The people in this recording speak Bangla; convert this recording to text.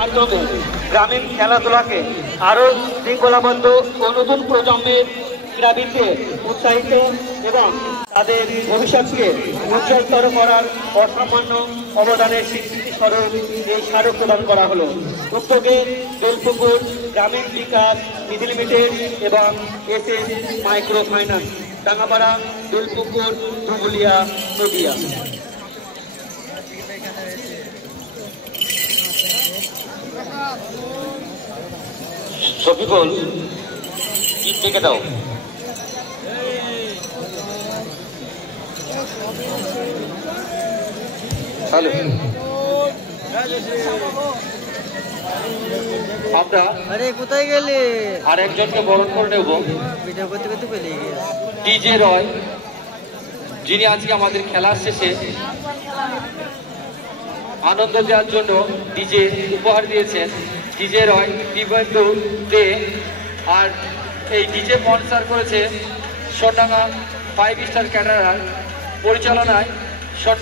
মাধ্যমে গ্রামীণ খেলাধুলাকে আরও শৃঙ্খলাবদ্ধ ও নতুন প্রজন্মের ক্রীড়াবিদকে উৎসাহিত এবং তাদের ভবিষ্যৎকে উজ্জ্বলতর করার অসামান্য অবদানের স্বীকৃতি স্বরূপ এই স্মারক প্রদান করা হলো। উদ্যোগে দোলপুকুর গ্রামীণ বিকাশ নিধি লিমিটেড এবং SS micro finance, Dangapara, Dolpukur, Dhubulia, Nadia. Shafikul থেকে দাও। আমরা কোথায় গেলে আর একজনকে বরণ করে নেব। ভিডিও করতে করতে পেলে গিয়েছে ডিজে রয়, যিনি আজকে আমাদের খেলার শেষে আনন্দ দেওয়ার জন্য ডিজে উপহার দিয়েছেন। ডিজে রয় দিব্যেন্দু দে। আর এই ডিজে স্পন্সর করেছে সোনাডাঙ্গা 5 স্টার ক্যাটারার পরিচালনায়